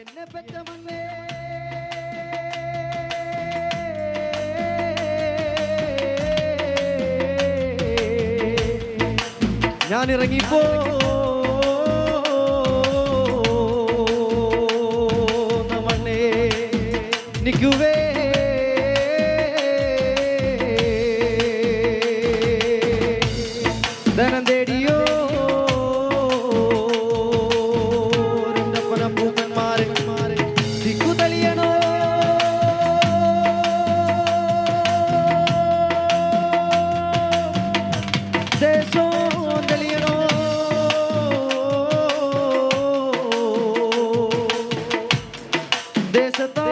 എന്നെ പെറ്റ മണ്ണേ ഞാൻ ഇറങ്ങിപ്പോ മണ്ണേ നിൽക്കുവേ ധനം തേടിയോ പൂക്കന്മാരെ ദിക്കുതളിയണോ ദേശോ തെളിയണോ ദേശത്താ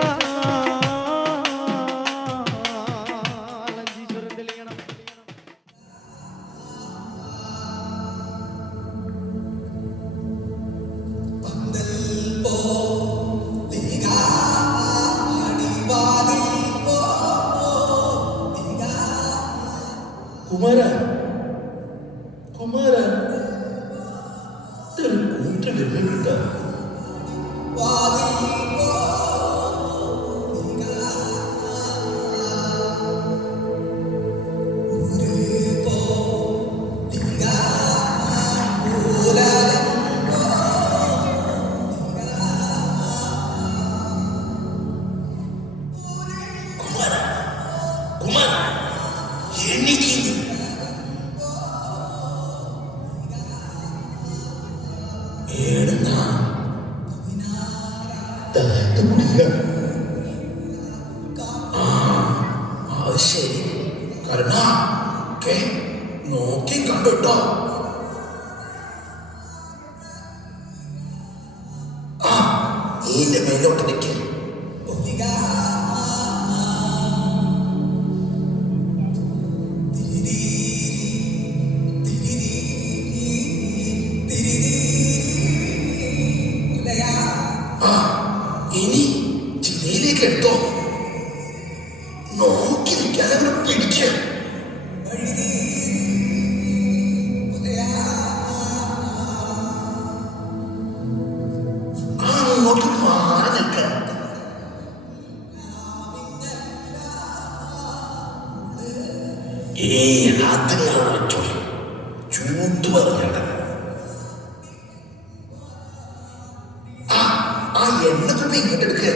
കുമാര കുമാര കൂട്ടി വരുന്നുണ്ട കുമാര കുമാര എനിക്ക് ശരി കരുണ നോക്കി കണ്ടുട്ടോ ഇതിന്റെ മേലോട്ട് നിൽക്കും ഇനി ചില്ലയിലേക്ക് എടുത്തോ നോക്കി നിൽക്കാതെ പിടിക്ക അങ്ങോട്ട് മാറി നിൽക്ക അതിനാണ് ചൂട്ട് പറഞ്ഞത് ആ എണ്ണക്കുപ്പി ഇങ്ങോട്ട് എടുക്ക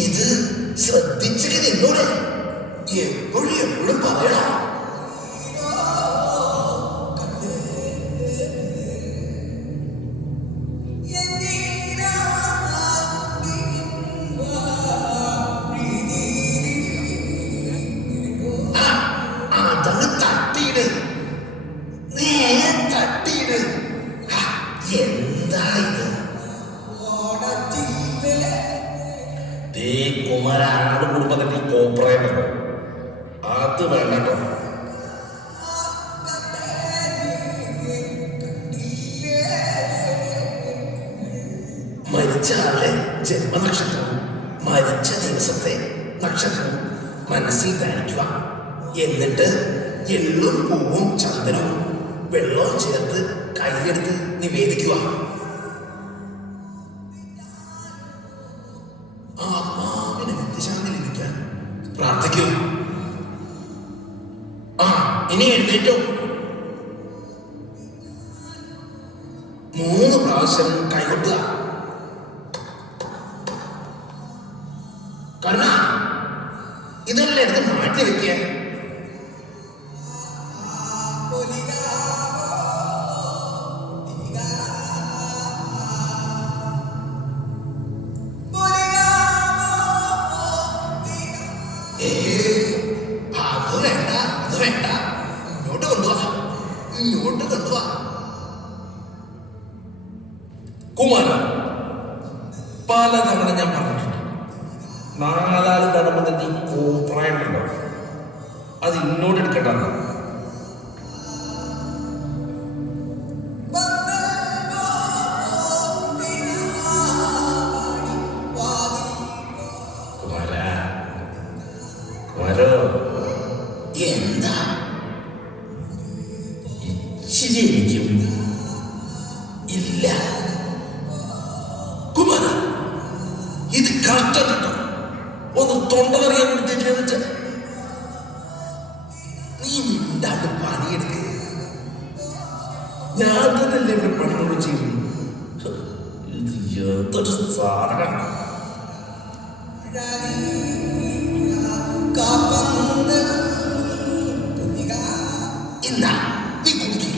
ഇത് ശ്രദ്ധിച്ചിട്ട് എന്നോട് എപ്പോഴും എപ്പോഴും പറയണം അതങ്ങ് തട്ടിയിട് നേരെ തട്ടിയിട് എന്താ ഇത് കുമാര ആളുടെ കുടുംബത്തിൽ കോപ്പറേറ്റ് അത് വേണ്ടോ മരിച്ച ആളെ ജന്മനക്ഷത്രവും മരിച്ച ദിവസത്തെ നക്ഷത്രവും മനസ്സിൽ ധരിക്കുക എന്നിട്ട് എള്ളും പൂവും ചന്ദനവും വെള്ളവും ചേർത്ത് കൈയെടുത്ത് നിവേദിക്കുക ആത്മാവിന് നിത്യശാന്തി ലഭിക്കാൻ പ്രാർത്ഥിക്കൂ ഇനി എഴുന്നേറ്റോ 3 പ്രാവശ്യം കൈകൊട്ടുക കർണ ഇതെല്ലാം എടുത്ത് മാറ്റി വെക്കേ അത് വേണ്ട ഇങ്ങോട്ട് കൊണ്ടുപോവാ കുമാര പലതവണ ഞാൻ പറഞ്ഞിട്ടുണ്ട് 4 തവണ നീ കോപ്രായമുണ്ടോ അത് ഇന്നോട് എടുക്കട്ടെ എന്താ ഇച്ചിരി ഇല്ല തന്നെയല്ലേ ഇവിടെ പണി മുഴുവൻ ചെയ്യുന്നു. ഇത് എന്തൊരു സാധനം. ഇന്നാ നീ കുടിക്കും.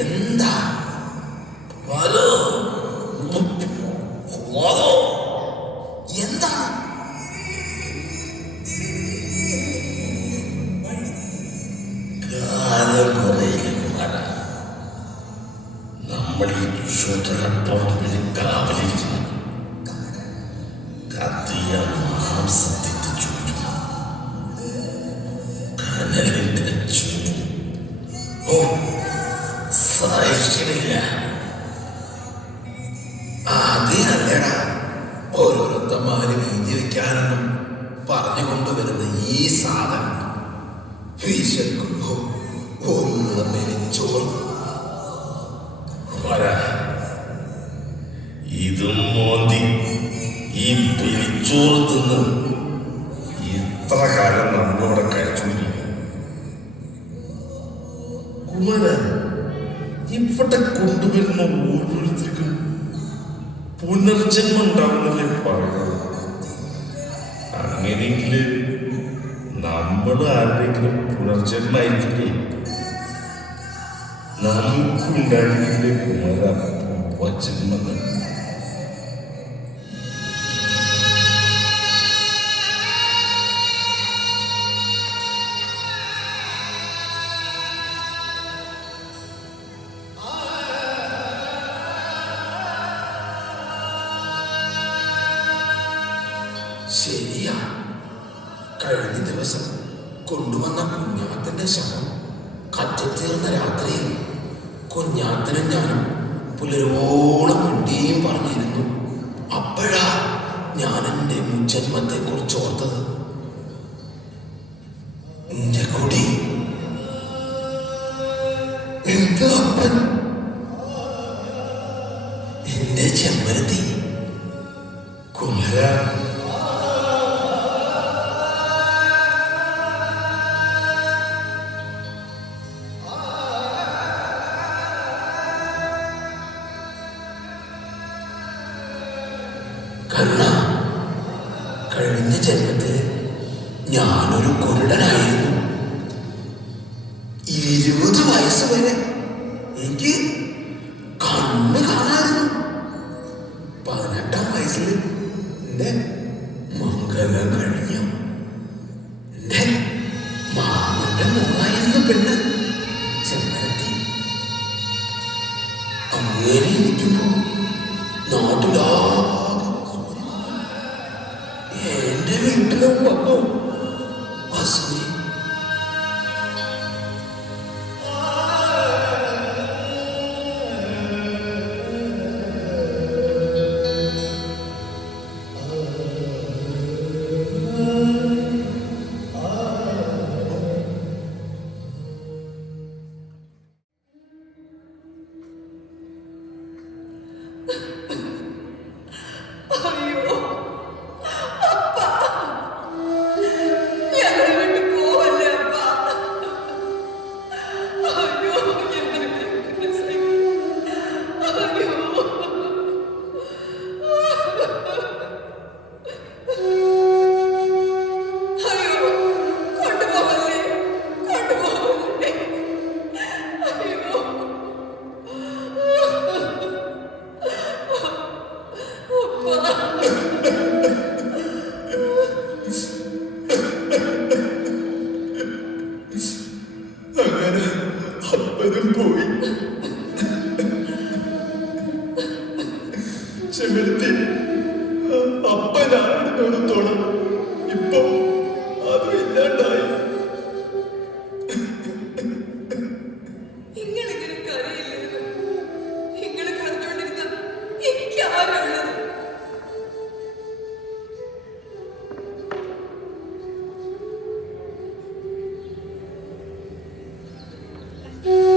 എന്താ വരൂ വരൂ എന്താ കാലം കുറയില്ല കുമാര. നമ്മൾ ഈ ക്ഷുദ്രപ്പറമ്പിൽ കാവലിരിക്കുന്നു. കത്തിയ മാംസത്തിന്റെ ചൂട്, കനലിന്റെ ചൂട്. ഓ സഹിക്കണില്ല. അതിനല്ലടാ ഓരോരുത്തമാര് വീതി വെക്കാനെന്നും പറഞ്ഞു കൊണ്ടുവരുന്ന ഈ സാധനം. വിശക്കുമ്പോ ഒന്ന് മെലിച്ചോളും. ഇതും മോന്തി ഈ പെരിച്ചോറ് തിന്ന് ഇത്ര കാലം നമ്മളോടെ കഴിച്ചുകൊണ്ടിരിക്കും. കുമാര, ഇവിടെ കൊണ്ടുവരുന്ന ഓരോരുത്തർക്കും പുനർജന്മം ഉണ്ടാവുന്നല്ലേ പറയുന്നത്. അങ്ങനെയെങ്കില് നമ്മൾ ആരുടെയെങ്കിലും പുനർജന്മായിരിക്കില്ലേ? നമുക്കുണ്ടായിരിക്കില്ലേ കുമാര പൂർവജന്മങ്ങൾ? ശരിയാ, കഴിഞ്ഞ ദിവസം കൊണ്ടുവന്ന കുഞ്ഞാത്തന്റെ ശവം കത്തിത്തീർന്ന രാത്രിയിൽ കുഞ്ഞാത്തനും ഞാനും പുലരോളം മിണ്ടിയും പറഞ്ഞിരുന്നു. അപ്പോഴാ ഞാൻ എൻ്റെ മുൻജന്മത്തെ കുറിച്ച് ഓർത്തത്. എന്റെ കുടി, എന്റെ അപ്പൻ, എന്റെ ചെമ്പരത്തി. കുമര, കരുണ, കഴിഞ്ഞ ജന്മത്തിൽ ഞാനൊരു കുരുടനായിരുന്നു. 20 വയസ്സ് വരെ എനിക്ക് കണ്ണ് കാണായിരുന്നു. 18-ാം വയസ്സിൽ എന്റെ മംഗലം കഴിഞ്ഞു. എന്റെ മാമന്റെ മോളായിരുന്ന പെണ്ണ് ചെമ്പരത്തി അങ്ങനെ ഇരിക്കുമ്പോ നാട്ടിലാകെ എന്റെ വീട്ടിലും വന്നു അസൂയ. അങ്ങനെ അപ്പനും പോയി. ചെമ്പരത്തി അപ്പനായിരുന്നോടത്തോളം ഇപ്പൊ അതും ഇല്ലാണ്ടായി. Mm.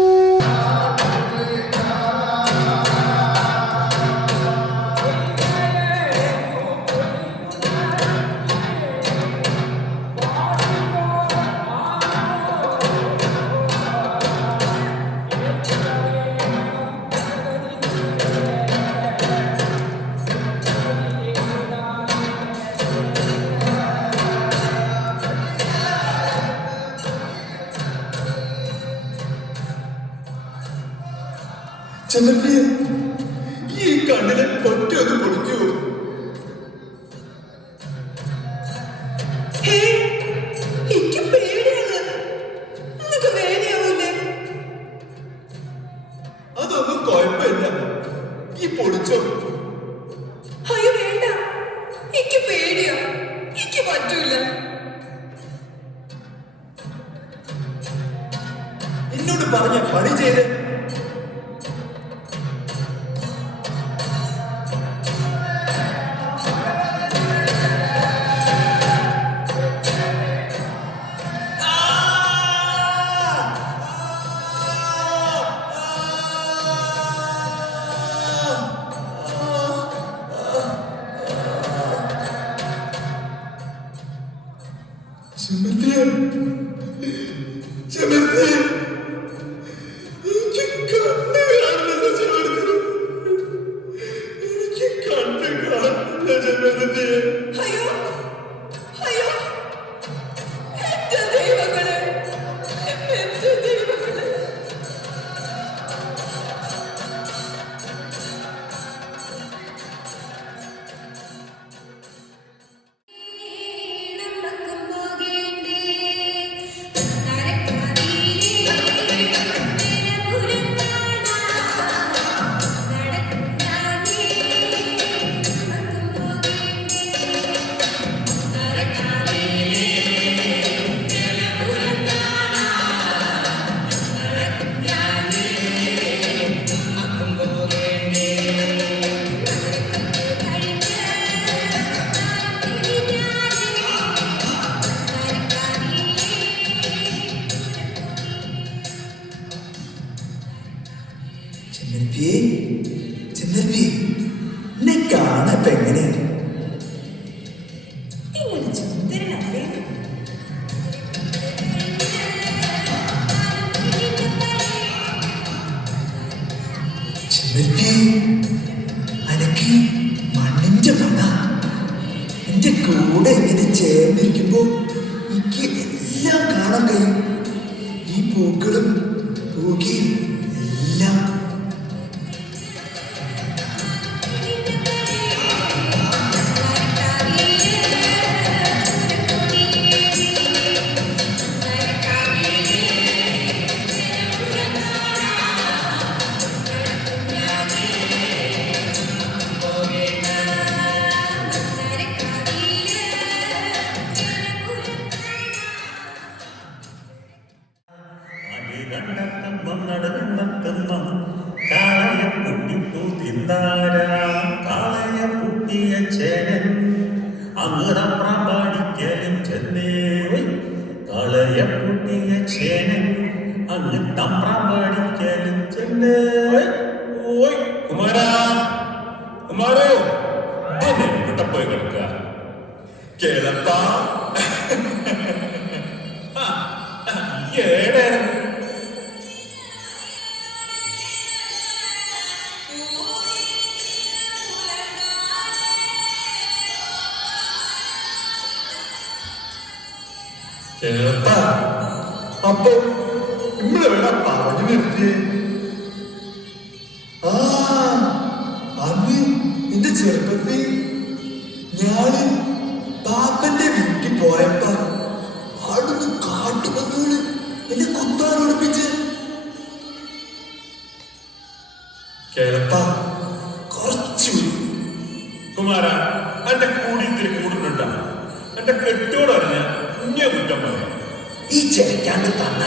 ചെന്നപ്പി ഈ കണ്ണിലെ പൊറ്റൊന്ന് പൊടിക്കൂ. അതൊന്നും കുഴപ്പമില്ല, ഈ പൊടിച്ചോ. അയ്യോ വേണ്ട, എനിക്ക് പേടിയാ, എനിക്ക് പറ്റൂല. എന്നോട് പറഞ്ഞ പണി ചെയ്ത് അയ്യോ അയ്യോ, എന്റെ ദൈവങ്ങളെ, എന്റെ ദൈവങ്ങളെ. ചെന്നപ്പി എന്നെ കാണാപ്പ എങ്ങനെയാണ്? ഇങ്ങനെ ചുന്ദരനല്ലേ? ചെന്നപ്പി അനക്ക് മണ്ണിന്റെ മണ എന്റെ കൂടെ ഇങ്ങനെ ചേർന്നിരിക്കുമ്പോ എനിക്ക് എല്ലാം കാണാൻ കഴിയും. ഈ പൂക്കളും പൂകിയും എല്ലാം. അങ്ങറമ്പാടിക്കലും ചെന്നേ കളയപ്പുട്ടിയ ചേനൻ അങ്ങ് തമ്പ്രാമ്പാടിക്കലും ചെന്നേ. ഓയ് കുമാരാ, കുമാരോ, എവിടെ പോയി കിടക്ക? കേളപ്പ ഏടെ കേളപ്പ അപ്പൊ നമ്മളെവിടെ പറഞ്ഞു നിർത്തിയേ? ആ അന്ന് എന്റെ ചെറുപ്പത്തിൽ ഞാന് പാപ്പന്റെ വീട്ടിൽ പോയപ്പ അവിടുന്ന് കാട്ടുപന്നികള് എന്നെ കുത്താൻ ഉറപ്പിച്ച്. കേളപ്പ കുറച്ചു കുമാര, എന്റെ കൂടി ഇത്തിരി കൂടുന്നുണ്ട. എന്റെ കെട്ടോട് അറിഞ്ഞ കുഞ്ഞ കുറ്റം പറയാം. ഈ ചെലക്കാണ്ട് തന്ന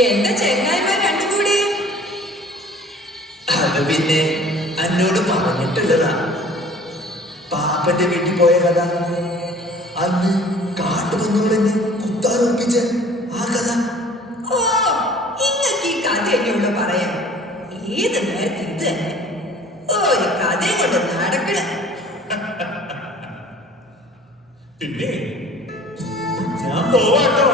എന്റെ ചെങ്ങായിമാർ രണ്ടും കൂടി അത് പിന്നെ എന്നോട് പറഞ്ഞിട്ടുള്ളതാ. പാപ്പന്റെ വീട്ടിൽ പോയ കഥ, അന്ന് കാട്ടുപന്നികളെന്നെ കുത്താൻ ഉറപ്പിച്ച ആ കഥ. ഓ, ഇങ്ങക്ക് ഈ കഥ എന്നോട് പറയാം. ഏത് നേരത്തെ ഇത് തന്നെ ഒരു കഥയും കൊണ്ട് നടക്കണ. പിന്നെ ഞാൻ പോവാട്ടോ.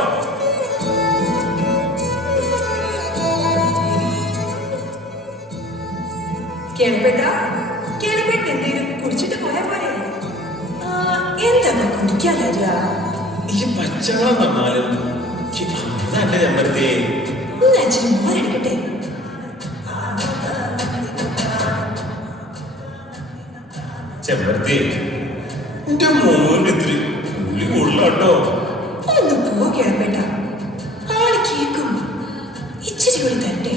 കേളപ്പെട്ട എന്തേലും കുടിച്ചിട്ട് പോയാ പോരെ? എന്താ കുടിക്കാതല്ല? ഈ പച്ചവെള്ളം തന്നാലും അമൃതല്ലേ ചെമ്പരത്തി. ഒന്ന് അച്ഛന് മോനെടുക്കട്ടെ. ചെമ്പരത്തി എന്റെ മോന് ഇത്തിരി പുള്ളി കൂടുതലാട്ടോ. ഒന്ന് പോകേണ്ട, ആള് കേക്കും. ഇച്ചിരി കൂടി തരട്ടെ.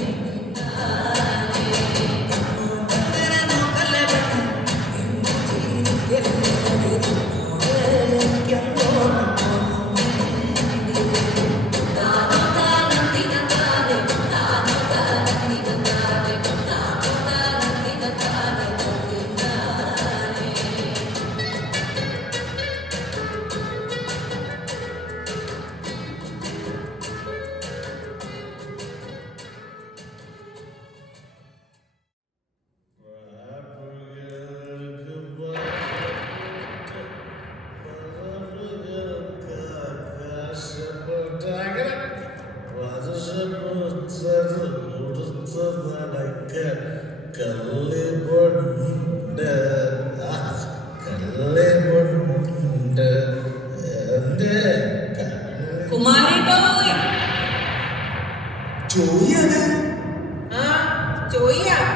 ചോദിയാണ്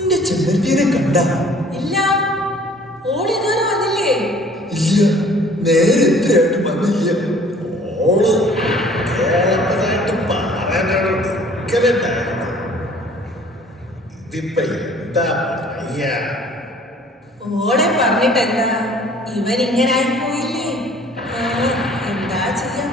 എന്റെ ചെമ്പരത്തിയെ കണ്ട? ഇല്ല, ഓള് ഇതുവരെ വന്നില്ലേ? ഇല്ല, നേരെ എത്രയായിട്ടും വന്നില്ല. ഓള് കേരളത്തിലായിട്ട് പറയാനാണ് നിൽക്കലുണ്ടായിരുന്നു. ഇതിപ്പോ എന്താ പറയാ? ഓളെ പറഞ്ഞിട്ടെന്താ, ഇവൻ ഇങ്ങനെ ആയിപ്പോയില്ലേ. എന്താ ചെയ്യാ?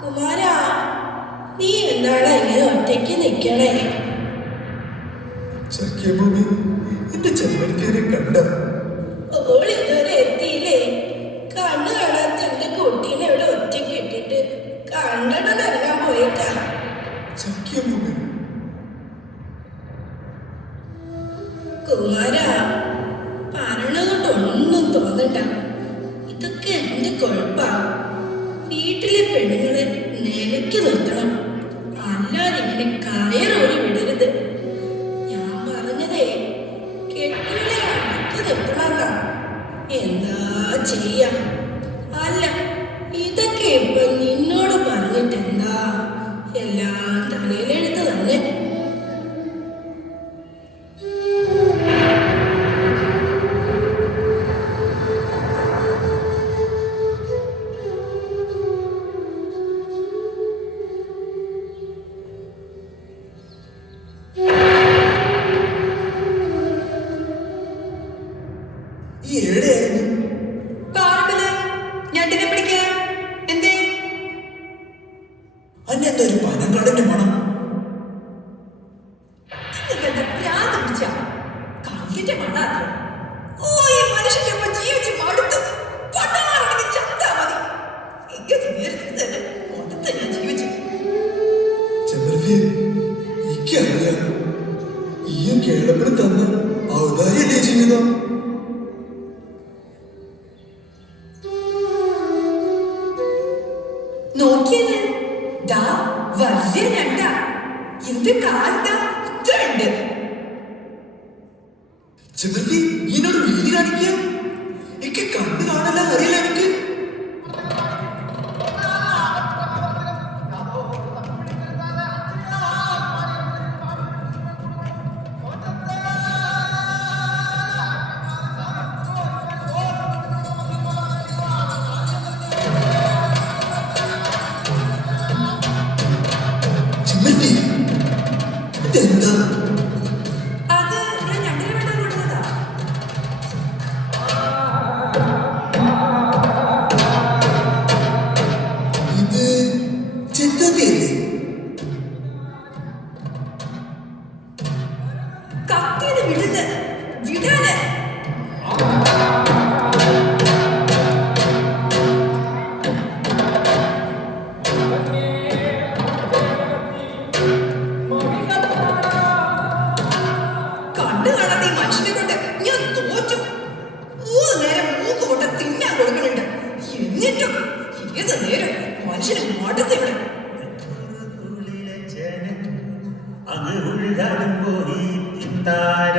കുമാരാ, നീ എന്താണ് ഇങ്ങനെ ഒറ്റയ്ക്ക് നിക്കണേ? സഖ്യഭൂമി എന്റെ ചെമ്പരത്തിയെ കണ്ട? ഓൾ ഇതുവരെ എത്തിയില്ലേ? കണ്ണു കാണാത്ത എന്റെ കുട്ടീനെ ഇവിടെ ഒറ്റയ്ക്ക് ഇട്ടിട്ട് കണ്ണട നൽകാൻ പോയേക്കാ. സഖ്യഭൂമി കുമാരാ, പറഞ്ഞതുകൊണ്ടൊന്നും തോന്നണ്ട. ഇതൊക്കെ എന്റെ കുഴപ്പാ. വീട്ടിലെ പെണ്ണുങ്ങളെ നിലയ്ക്ക് നിർത്തണം, അല്ലാതെ ഇങ്ങനെ കയറോടി വിടരുത്. ഞാൻ പറഞ്ഞതേ കെട്ടികളെ അടക്കി നിർത്തണമെന്നാ. എന്താ ചെയ്യാ? അല്ല, ഇതൊക്കെ ഇപ്പൊ നിന്നോട് പറഞ്ഞിട്ടെന്താ? എല്ലാം തലയിലെഴുത്ത് തന്നെ. ഈ എവിടെയായിരുന്നു? പാർബില് ഞണ്ടിനെ പിടിക്കാൻ. എന്തേ? അന്നെന്താ ഒരു പനങ്കടന്റെ മണം? കല്ലിന്റെ മണാത്ര. ഓ, ഈ മനുഷ്യന്റെ ജീവിച്ച് മടുത്തു. പണ്ടാറടങ്ങി ചത്താ മതി. ഇങ്ങനെ നേരത്തെ തന്നെ മടുത്ത് ഞാൻ ജീവിച്ചു. ചെമ്പരത്തിയെ എനിക്കറിയാം, ഈ കേളപ്പന് തന്ന ഔദാര്യല്ലേ ജീവിതം. നോക്കിയത് ദാ വലിയ ഞണ്ട. ഇതിന്റെ കാലിന്റെ ഇത്ര ഉണ്ട്. ചെമ്പരത്തി എന്നോട് വീതി കാണിക്കുക. എനിക്ക് കണ്ണു കാണാൻ അറിയില്ല. എനിക്ക് ചെമ്പരത്തി ഇതെന്താ? അത് ഞാൻ ഞണ്ടിനെ വെട്ടാൻ കൊണ്ടുവന്നതാ. ഇത് ചെത്തത്തിയല്ലേ? കത്തിയത് വിടുന്ന് വിടാന്. ഒഴുകാനും പോയി ചിന്താര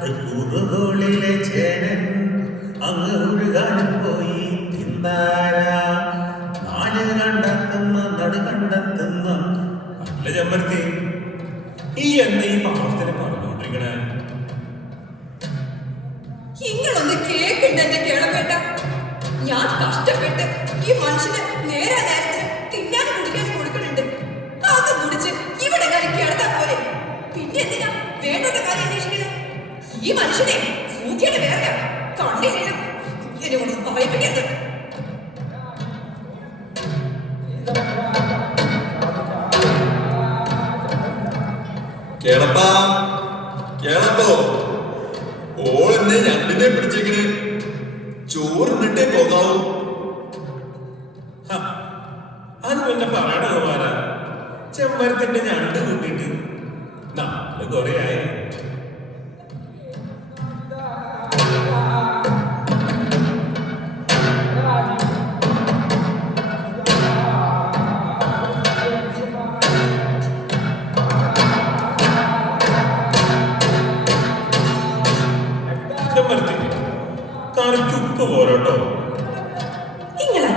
തൃക്കൂറുകളിലെ ചേനൻ അങ്ങ് ഒഴുകാനും പോയി ചിന്താര നാല് കണ്ടെത്തുന്ന നടു കണ്ടെത്തുന്ന അല്ല ചെമ്പരത്തി, ഈ എന്നെ ഈ പാവത്തിനെ പറഞ്ഞുകൊണ്ടിരിക്കണേ. നിങ്ങളൊന്ന് കേൾക്കണ്ട എന്റെ കേളപ്പേട്ട. ഞാൻ കഷ്ടപ്പെട്ട് ഈ മനുഷ്യന് നേരെ നേരത്തിന് തിന്നാനും കുടിക്കാനും കൊടുക്കുന്നുണ്ട്. അത് കുടിച്ച് ഇവിടെ കളിക്ക് കിടത്താൻ പോലെ പിന്നെ എന്തിനാ വേണ്ടത് കാര്യം അന്വേഷിക്കണം? ഈ മനുഷ്യനെ സൂക്ഷിയുടെ വേറെ കണ്ണില്ല എന്നെ കൊണ്ട് ഭയപ്പിക്കരുത്. കേളപ്പാ, കേളപ്പോ, ഓളെന്നെ ഞണ്ടിനെ പിടിച്ചേക്കണ്. ചോറിന്നിട്ടേ പോകാവൂ. അത് പിന്നെ പറയണോ മാല? ചെമ്മരത്തിന്റെ ഞണ്ട് കൂട്ടിട്ട് നമ്മള് കൊറേ ആയി. ചെമ്മരത്തി കറിക്ക് ഉപ്പ് പോരട്ടോ. നിങ്ങളാ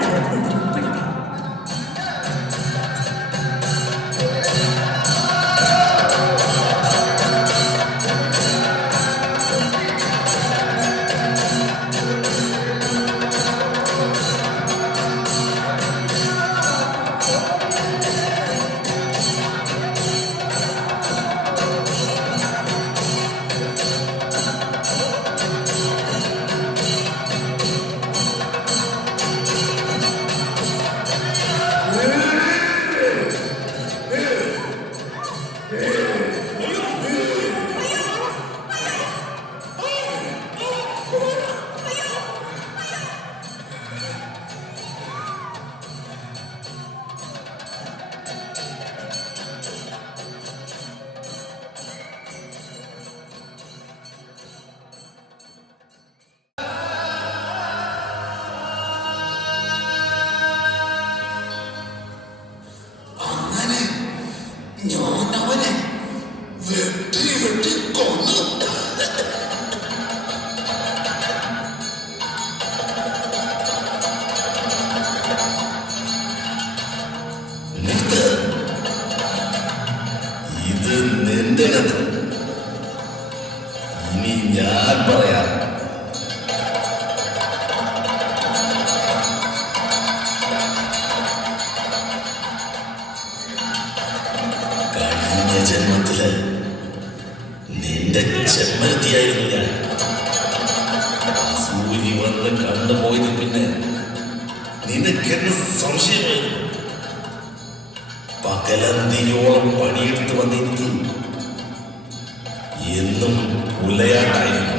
ഞാൻ അവനെ വെട്ടി വെട്ടി കൊന്നു. ഇത് നിന്റെ കഥ. ഇനി ഞാൻ പറയാം. കഴിഞ്ഞ ജന്മത്തില് നിന്റെ ചെമ്മരത്തിയായിരുന്നു ഞാൻ. സൂര്യ വന്ന് കണ്ടുപോയത് പിന്നെ നിനക്കെന്നെ സംശയമായിരുന്നു. പകലന്തിയോളം പണിയെടുത്ത് വന്നിരുന്നു. എന്നും പുലയാട്ടായിരുന്നു.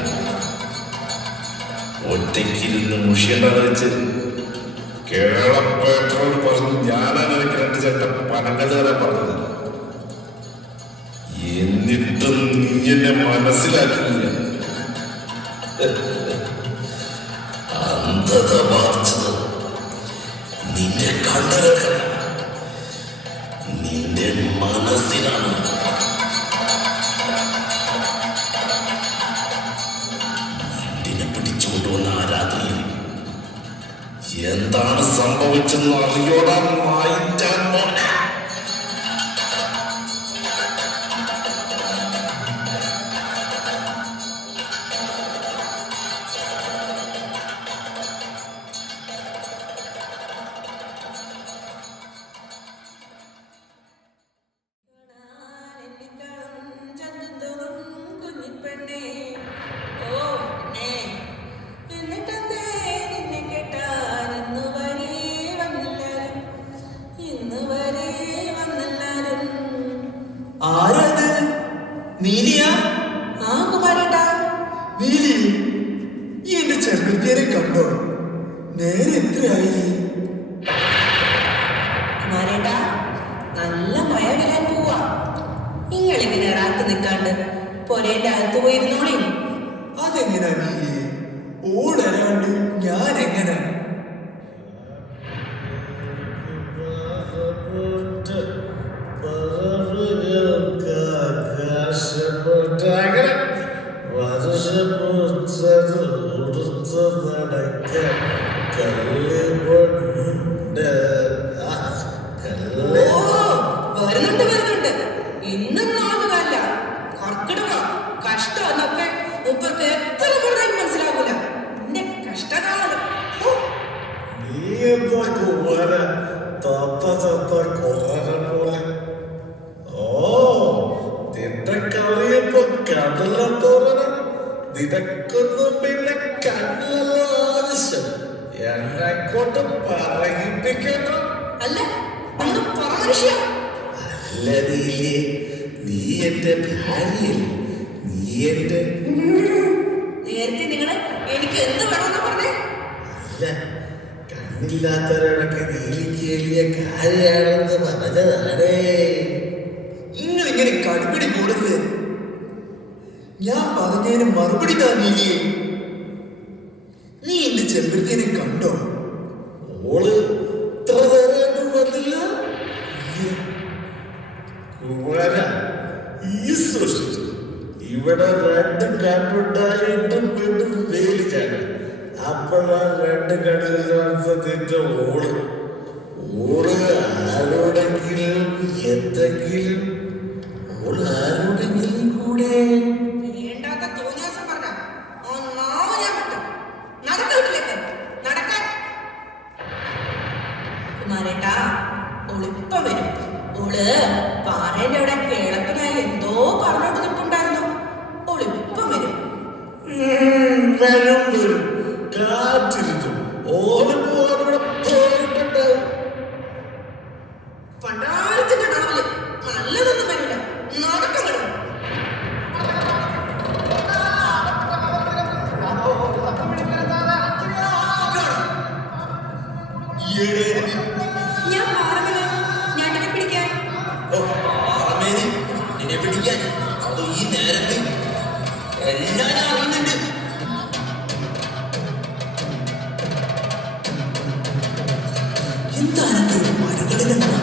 ഒറ്റയ്ക്കിരുന്ന് മുഷിയണ്ടാണ് വെച്ച് കേളപ്പേട്ടോട് പറഞ്ഞു ഞാനാണ് എനിക്ക് 2 ചട്ട പനങ്ങൾ തരാൻ പറഞ്ഞത്. എന്നിട്ടും നീ എന്നെ മനസ്സിലാക്കില്ല. അന്ധത ബാധിച്ചത് നിന്റെ കണ്ണരക്കല്ല, നിന്റെ മനസ്സിലാണ്. നിന്നെ പിടിച്ചുകൊണ്ടുവന്ന ആ രാത്രിയിൽ എന്താണ് സംഭവിച്ചെന്ന് അറിയോടാ മായിറ്റാൻ മോനെ. ആരാത്? നീലിയാ? ആ കുമാരേട്ടാ, നീലി, ഈ എന്റെ ചെറുപ്പത്തിയെ കണ്ടോ? നേരെ എത്രയായി? കുമാരേട്ടാ, നല്ല മഴ വരാൻ പോവാ. നിങ്ങളിങ്ങനെ ഇറാത്ത് നിൽക്കാണ്ട് പൊരേന്റെ അകത്ത് പോയിരുന്നോളി. അതെങ്ങനാ നീലി? ഓടരാണ്ട് ഞാൻ എങ്ങനെ? പറവുകൾക്കാക പറയുന്നുണ്ട്. ഇന്നും നാളുകല്ല, കർക്കിടക കഷ്ടമെന്നൊക്കെ മൂപ്പർക്ക് എത്ര പറഞ്ഞാലും മനസ്സിലാവൂല. എന്റെ കഷ്ടകാലം. ഓ, നീ എന്താ കുമാര തത്ത ചത്ത കൊറനെ പോലെ? ഓ, നിന്റെ കളിയപ്പോ കടല തോറന. നിനക്കൊന്നും പിന്നെ കണ്ണല്ല ആവശ്യം. എന്നെ കൊണ്ട് പറയിപ്പിക്കട്ടോ. അല്ല ഒന്ന് പറ മനുഷ്യ. അല്ലതില്ലേ, നീ എന്റെ ഭാര്യയല്ലേ? നീ എന്റെ നേരത്തെ നിങ്ങള് എനിക്ക് എന്ത് വേണമെന്ന് പറഞ്ഞേ? അല്ല, കണ്ണില്ലാത്തവരൊക്കെ നീലിക്ക് വലിയ കാര്യമാണെന്ന് പറഞ്ഞതാണേ. നിങ്ങൾ ഇങ്ങനെ കടുപിടി കൂടരുത്. ഞാൻ പറഞ്ഞതിന് മറുപടി താങ്ങിയില്ലേ? നീ എന്റെ ചെറുപ്പത്തിനെ കണ്ടോ? ഓള് ഇത്ര നേരമായിട്ടും വന്നില്ല. കുമാര, ഈ സൃഷ്ടിച്ചു ഇവിടെ രണ്ട് കണ്ണുണ്ടായിട്ടും വീണ്ടും വേലിക്കാണ്. അപ്പോഴാ രണ്ട് കണ്ണിന്റെ ഓള് ഓള് ആരോടെങ്കിലും എന്തെങ്കിലും ഓള് ആരോടെങ്കിലും കൂടെ വേണ്ടാത്ത തോന്നിയാസം പറഞ്ഞ ഒന്നാമത് ഞാൻ വിട്ടു. നടക്ക വീട്ടിലേക്ക് നടക്കാൻ. കുമാരേട്ടാ, ഒളിപ്പ വരും. ഓള് പാറേന്റെ അവിടെ കേളപ്പിനായി എന്തോ പറഞ്ഞോണ്ട് നിൽപ്പുണ്ടായിരുന്നു. ഒളിപ്പം വരും. വരും വരും, കാത്തിരിക്കും. ഓളിപ്പോ ഓളിവിടെ പോയിട്ടുണ്ടാവും. പണ്ടാരത്തിന്റെ നാവില് നല്ലതൊന്നും വരില്ല. നടക്കം കിടന്നു. ഞാൻ പാറമേല ഞാട്ടിനെ പിടിക്കാൻ. നിന്നെ പിടിക്കാൻ അതോ ഈ നേരത്ത് എല്ലാരും അറിയുന്നുണ്ട്. എന്താണ് മരകളിലെ നിങ്ങൾ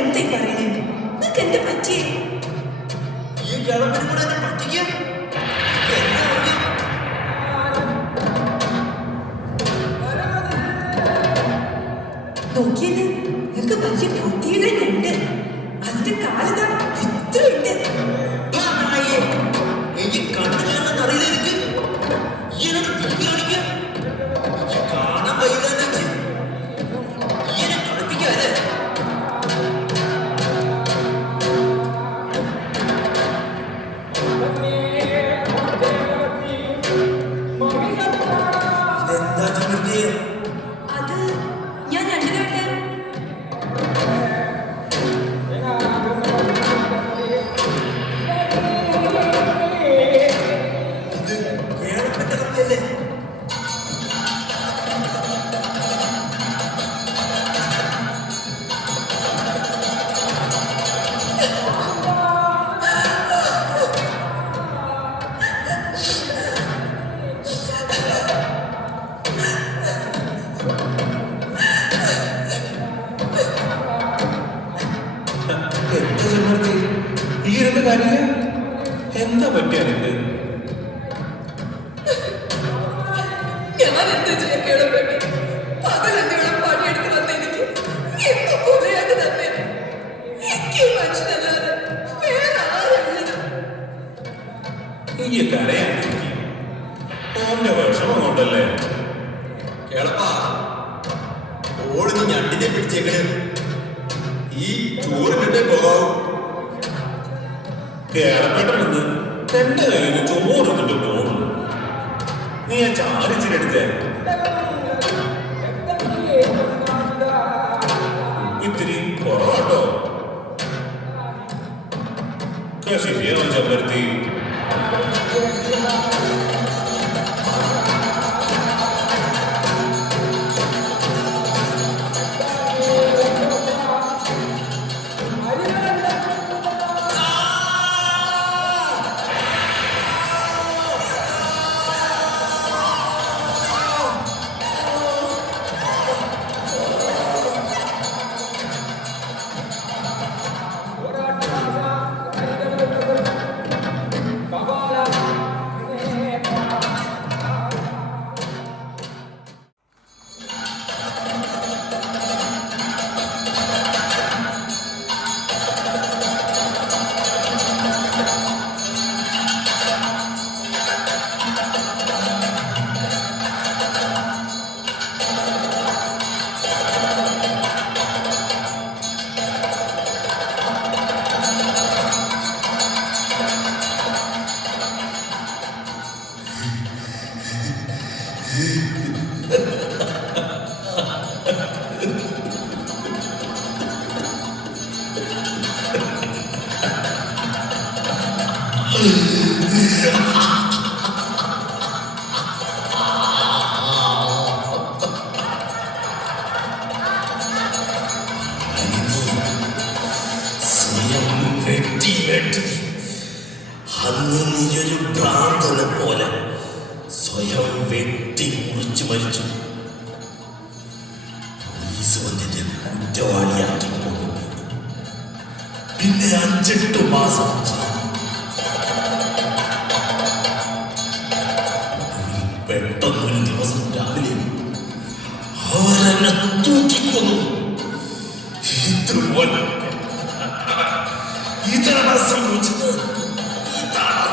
എന്തേ പറയണേ? നിങ്ങൾക്ക് എന്ത് പറ്റിയേ? ഈ കിളമ്പിനും കൂടെ എന്നെ പറ്റിക്കാൻ എന്താ പറ്റി? നോക്കിയത് നിങ്ങൾക്ക് വലിയ പൊത്തിയിടുന്നുണ്ട്. അതിന്റെ കാലതാ ഇത്രയുണ്ട്. എനിക്ക് കണ്ണു കാണാൻ അറിയില്ല. എനിക്ക് എന്നോട് പിടിച്ചു കാണിക്കാം. കാണാൻ വൈകാതെ ഇങ്ങനെ കളിപ്പിക്കാല്ലേ? ഇതെന്താ ചുമത്തിയേ? അത് ഞാൻ രണ്ടിനുണ്ട്. ഇത് വേണപ്പെട്ട കത്തിയല്ലേ? എന്താ ചുമർത്തി ഈ ഇരുന്ന് കാര്യ എന്താ പറ്റിയ നിനക്ക്? ഞാൻ എന്താ ചെയ്യാൻ വേണ്ടി പകലെന്തെങ്കിലും പണിയെടുത്ത് വന്ന എനിക്ക് എന്ത് കൊലയാണ് തന്നെ. എനിക്ക് മനുഷ്യനല്ലാതെ വേറെ ആരുള്ളത്? ഈ കരയാണ്ടിരിക്കും. ഓന്റെ വിഷമം കൊണ്ടല്ലേ. കേളപ്പാ, ഓള് നീ ഞണ്ടിനെ പിടിച്ചേക്കണ്. ഈ ചോറിന്റെ പോകാവും. കേരളപ്പെട്ടെന്ന് എന്റെ കയ്യിൽ ചോറിട്ടിട്ട് പോകുന്നു. നീ ആ ചാരിച്ചിലെടുത്തേ. ഇത്തിരി കുറവാട്ടോ. ശരിയാണോ ചമ്പരത്തി? സ്വയം വെട്ടി അന്ന് നീയൊരു ഭ്രാന്തനെ പോലെ സ്വയം വെട്ടി മുറിച്ചു മരിച്ചു. പോലീസ് വന്നിട്ട് കുറ്റവാളിയാക്കി പോകും. പിന്നെ 5-8 മാസം പെട്ടെന്നൊരു ദിവസം രാവിലെ അവരെന്നെ തൂക്കിക്കൊന്നു. ഇതുപോലെ ഇതാണ് സംഭവിച്ചത്. ഇതാണ്